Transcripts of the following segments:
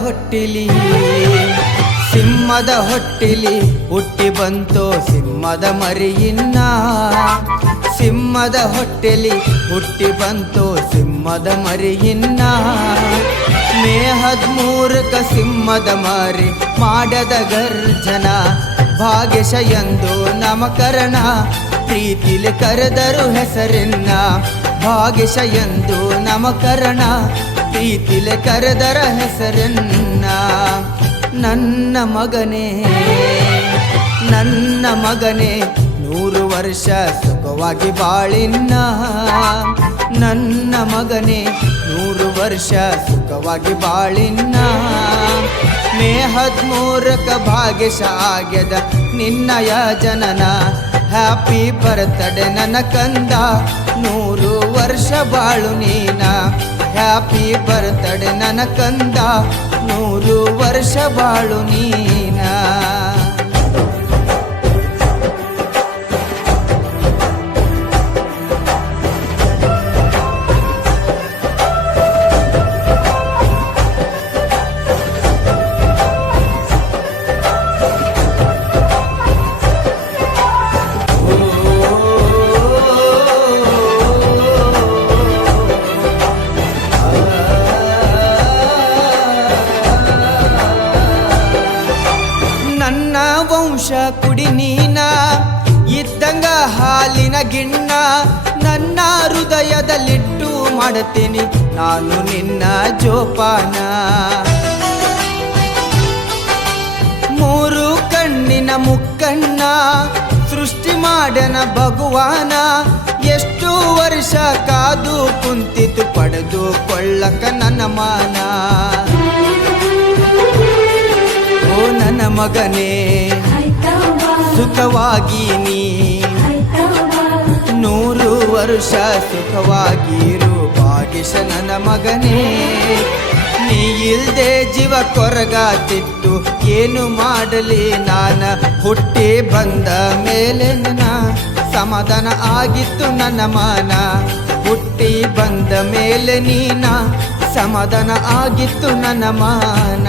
ಹೊಟ್ಟಿಲಿ ಸಿಂಹದ ಹೊಟ್ಟಿಲಿ ಹುಟ್ಟಿ ಬಂತೋ ಸಿಂಹದ ಮರಿಯಿನ್ನ ಸಿಂಹದ ಹೊಟ್ಟೆಲಿ ಹುಟ್ಟಿ ಬಂತೋ ಸಿಂಹದ ಮರಿಯಿನ್ನ ಮೇ 13 ಸಿಂಹದ ಮರಿ ಮಾಡದ ಗರ್ಜನ ಭಾಗ್ಯಶ ಎಂದು ನಾಮಕರಣ ಪ್ರೀತಿಲಿ ಕರೆದರು ಹೆಸರನ್ನ ಭಾಗ್ಯಶ ಎಂದು ನಾಮಕರಣ ಪ್ರೀತಿಲಿ ಕರೆದರ ಹೆಸರನ್ನ ನನ್ನ ಮಗನೇ 100 ವರ್ಷ ಸುಖವಾಗಿ ಬಾಳಿನ್ನ ನನ್ನ ಮಗನೇ 100 ವರ್ಷ ಸುಖವಾಗಿ ಬಾಳಿನ್ನ ಮೇ 13 ಭಾಗ್ಯಶ ಆಗ್ಯದ ನಿನ್ನಯ ಜನನ ಹ್ಯಾಪಿ ಬರ್ತ್ಡೇ ನನ್ನ ಕಂದ 100 ವರ್ಷ ಬಾಳು ನೀನ ಹ್ಯಾಪಿ ಬರ್ತ್ಡೇ ನನ್ನ ಕಂದ 100 ವರ್ಷ ಬಾಳು ನೀನ ವಂಶ ಕುಡಿ ನೀನ ಇದ್ದಂಗ ಹಾಲಿನ ಗಿಣ್ಣ ನನ್ನ ಹೃದಯದಲ್ಲಿಟ್ಟು ಮಾಡುತ್ತೀನಿ ನಾನು ನಿನ್ನ ಜೋಪಾನ 3 ಕಣ್ಣಿನ ಮುಕ್ಕಣ್ಣ ಸೃಷ್ಟಿ ಮಾಡನ ಭಗವಾನ ಎಷ್ಟು ವರ್ಷ ಕಾದು ಕುಂತಿತು ಪಡೆದುಕೊಳ್ಳಕ ನನ್ನ ಮಾನ ಓ ನನ್ನ ಮಗನೇ ಸುಖವಾಗಿ ನೀ 100 ವರ್ಷ ಸುಖವಾಗಿರು ಭಾಗ್ಯಶ ನನ್ನ ಮಗನೇ ನೀ ಇಲ್ದೆ ಜೀವ ಕೊರಗಾತಿತ್ತು ಏನು ಮಾಡಲಿ ನಾನ ಹುಟ್ಟಿ ಬಂದ ಮೇಲೆ ನನ್ನ ಸಮಾಧಾನ ಆಗಿತ್ತು ನನ್ನ ಮಾನ ಹುಟ್ಟಿ ಬಂದ ಮೇಲೆ ನೀನ ಸಮಾಧಾನ ಆಗಿತ್ತು ನನ್ನ ಮಾನ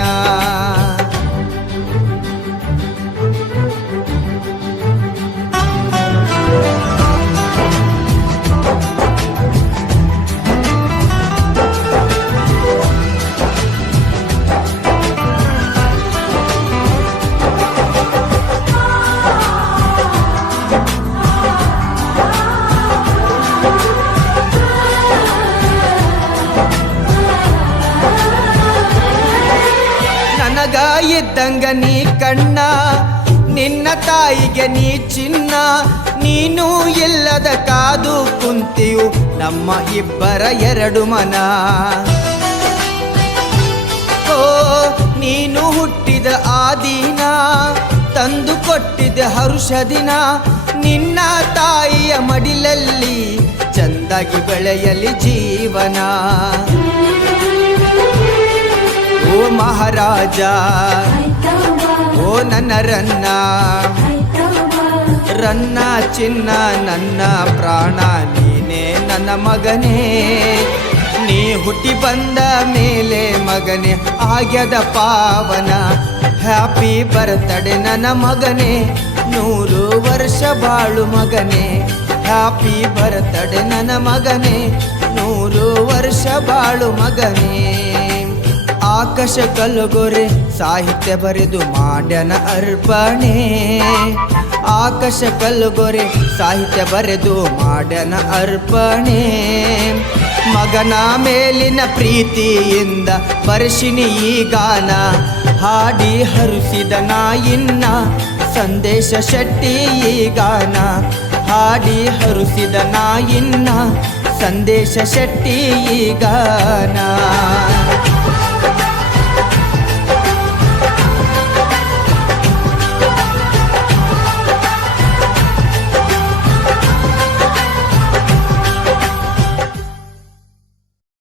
ನನಗ ಇದ್ದಂಗ ನೀ ಕಣ್ಣ ನಿನ್ನ ತಾಯಿಗೆ ನೀ ಚಿನ್ನ ನೀನು ಇಲ್ಲದ ಕಾದು ಕುಂತಿಯು ನಮ್ಮ ಇಬ್ಬರ 2 ಮನ ಓ ನೀನು ಹುಟ್ಟಿದ ಆ ದಿನ ತಂದು ಕೊಟ್ಟಿದ್ದ ಹರುಷದಿನ ನಿನ್ನ ತಾಯಿಯ ಮಡಿಲಲ್ಲಿ ಚಂದಾಗಿ ಬೆಳೆಯಲಿ ಜೀವನ ಓ ಮಹಾರಾಜ ಓ ನನ್ನ ರನ್ನ ಚಿನ್ನ ನನ್ನ ಪ್ರಾಣ ನೀನೇ ನನ್ನ ಮಗನೇ ನೀ ಹುಟ್ಟಿ ಬಂದ ಮೇಲೆ ಮಗನೇ ಆಗ್ಯದ ಪಾವನ ಹ್ಯಾಪಿ ಬರ್ತ್ಡೇ ನನ್ನ ಮಗನೇ 100 ವರ್ಷ ಬಾಳು ಮಗನೇ ಹ್ಯಾಪಿ ಬರ್ತ್ಡೇ ನನ್ನ ಮಗನೇ 100 ವರ್ಷ ಬಾಳು ಮಗನೇ ಆಕಾಶ ಕಲ್ಲುಗೊರೆ ಸಾಹಿತ್ಯ ಬರೆದು ಮಾಡ್ಯನ ಅರ್ಪಣೆ ಆಕಾಶ ಕಲ್ಲುಗೊರೆ ಸಾಹಿತ್ಯ ಬರೆದು ಮಾಡ್ಯನ ಅರ್ಪಣೆ ಮಗನ ಮೇಲಿನ ಪ್ರೀತಿಯಿಂದ ಬರ್ಷಿನಿ ಈ ಗಾನ ಹಾಡಿ ಹರುಸಿದ ನಾಯಿನ್ನ ಸಂದೇಶ ಶೆಟ್ಟಿ ಈ ಗಾನ ಹಾಡಿ ಹರುಸಿದ ನಾಯಿನ್ನ ಸಂದೇಶ ಶೆಟ್ಟಿ ಈ ಗಾನ